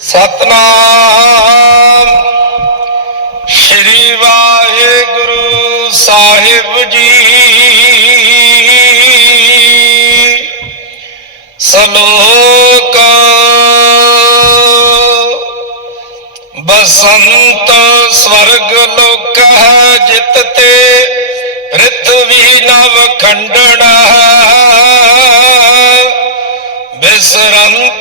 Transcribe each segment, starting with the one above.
ਸਤਨਾਮ। ਸ਼੍ਰੀ ਵਾਹਿਗੁਰੂ ਸਾਹਿਬ ਜੀ। ਸਲੋਕ। ਬਸੰਤ ਸਵਰਗ ਲੋਕ ਹੈ ਜਿਤ ਤੇ ਪ੍ਰਿਥਵੀ ਨਵ ਖੰਡਣਾ। ਬਿਸਰੰਤ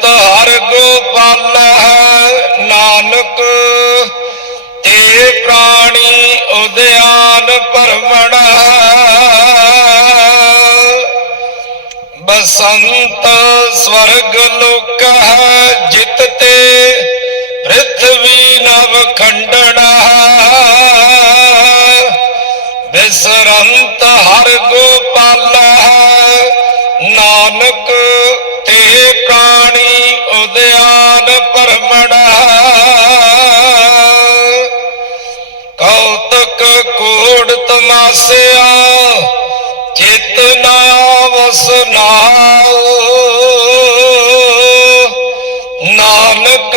ਬਸੰਤ ਸਵਰਗ ਲੋਕ ਹੈ ਜਿਤ ਤੇ, ਪ੍ਰਿਥਵੀ ਨਵ ਖੰਡਣਾ ਬਿਸਰੰਤ ਹਰ ਗੋਪਾਲ ਹੈ, ਨਾਨਕ ਤੇ ਪ੍ਰਾਣੀ ਉਦਿਆਨ ਪਰਮਣਾ ਕੌਤਕ ਕੋੜ ਤਮਾਸਿਆ ਚਿਤ ਨਾ ਵਸਨਾਓ ਨਾਨਕ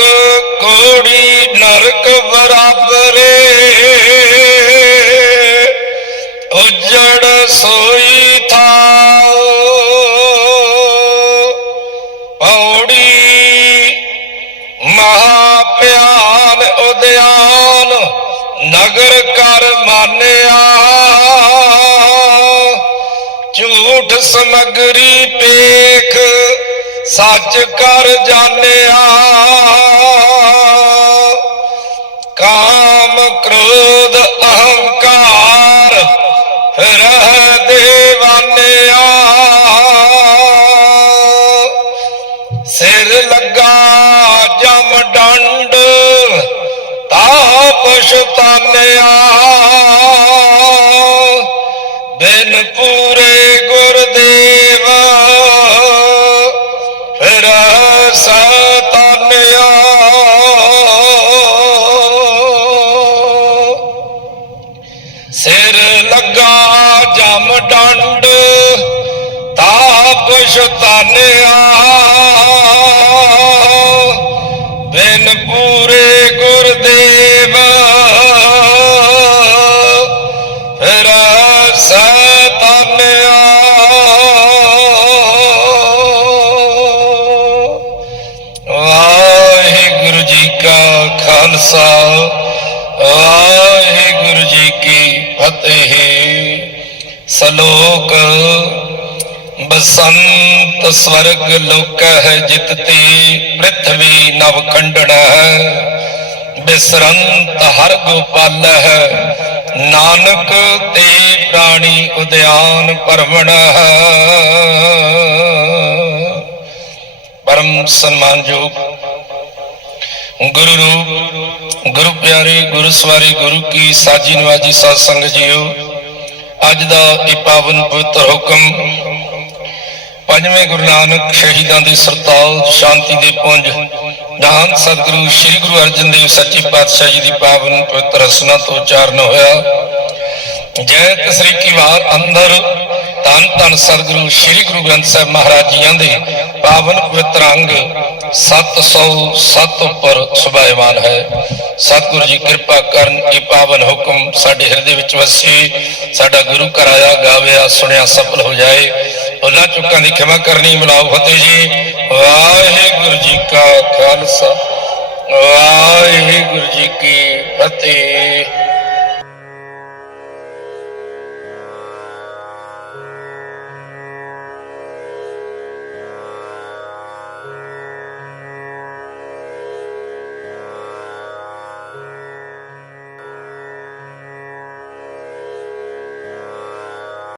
ਕੋੜੀ ਨਰਕ ਬਰਾਬਰੇ। ਉਜੜ ਸੋਈ ਥਾਓ ਪੌੜੀ ਮਹਾ ਪਿਆਨ ਉਦਿਆਨ ਨਗਰ ਕਰ ਮਾਨਿਆ। ਸਮਗਰੀ ਪੇਖ, ਸੱਚ ਕਰ ਜਾਣਿਆ। ਕਾਮ ਕ੍ਰੋਧ ਅਹੰਕਾਰ ਰਹਿ ਦੇਵਾਨਿਆ। ਸਿਰ ਲੱਗਾ ਜਮ ਡੰਡ, ਤਾਪ ਸ਼ਤਾਨਿਆ। ਲੱਗਾ ਜਮ ਡੰਡ, ਤਾਪ ਸ਼ਤਾਨਿਆ। ਬਿਨ ਪੂਰੇ ਗੁਰਦੇਵ ਫਿਰ ਵਾਹਿਗੁਰੂ ਜੀ ਕਾ ਖਾਲਸਾ, ਵਾਹਿਗੁਰੂ ਜੀ ਕੀ ਫਤਿਹ। ਸਲੋਕ, ਬਸੰਤ ਸਵਰਗ ਲੋਕ ਹੈ ਜਿਤ ਤੇ ਪ੍ਰithvi ਨਵ ਖੰਡਣ ਹੈ, ਬਿਸਰੰਤ ਹਰ ਗੋਪਾਲ ਹੈ, ਨਾਨਕ ਤੇ ਪ੍ਰਾਣੀ ਉਦਿਆਨ ਪਰਮਣ ਪਰਮ ਸਨਮਾਨਯੋਗ ਗੁਰੂ ਰੂਪ, ਗੁਰੂ ਪਿਆਰੇ ਗੁਰੂ ਸਵਾਰੀ ਗੁਰੂ ਕੀ ਸਾਜੀ ਨਵਾਜੀ ਸਾਧ ਸੰਗਤ ਜੀਓ। ਅੱਜ ਦਾ ਇਹ ਪਾਵਨ ਪਵਿੱਤਰ ਹੁਕਮ ਪੰਜਵੇਂ ਗੁਰੂ ਨਾਨਕ ਸ਼ਹੀਦਾਂ ਦੇ ਸਰਤਾਜ ਸ਼ਾਂਤੀ ਦੇ ਪੁੰਜ ਨਾਮ ਸਤਿਗੁਰੂ ਸ੍ਰੀ ਗੁਰੂ ਅਰਜਨ ਦੇਵ ਸੱਚੇ ਪਾਤਸ਼ਾਹ ਜੀ ਦੀ ਪਾਵਨ ਪਵਿੱਤਰ ਰਸਨਾ ਤੋਂ ਉਚਾਰਨ ਹੋਇਆ। ਜੈ ਤਸਰੀ ਕੀ ਵਾਰ ਅੰਦਰ, ਧੰਨ ਧੰਨ ਸਤਿਗੁਰੂ ਸ੍ਰੀ ਗੁਰੂ ਗ੍ਰੰਥ ਸਾਹਿਬ ਮਹਾਰਾਜ ਜੀਆਂ ਦੇ ਪਾਵਨ ਅੰਗ 707 ਉੱਪਰ ਸੁਭਾਇਮਾਨ ਹੈ। ਸਤਿਗੁਰੂ ਜੀ ਕਿਰਪਾ ਕਰਨ, ਇਹ ਪਾਵਨ ਹੁਕਮ ਸਾਡੇ ਹਿਰਦੇ ਵਿੱਚ ਵਸੇ। ਸਾਡਾ ਗੁਰੂ ਘਰ ਆਇਆ, ਗਾਵਿਆ, ਸੁਣਿਆ, ਸਫਲ ਹੋ ਜਾਏ। ਉਹਨਾਂ ਚੁੱਕਾਂ ਦੀ ਖਿਮਾ ਕਰਨੀ, ਮਿਲਾਓ ਫਤਿਹ ਜੀ। ਵਾਹਿਗੁਰੂ ਜੀ ਕਾ ਖਾਲਸਾ। ਵਾਹਿਗੁਰੂ ਜੀ ਕੀ ਫਤਿਹ।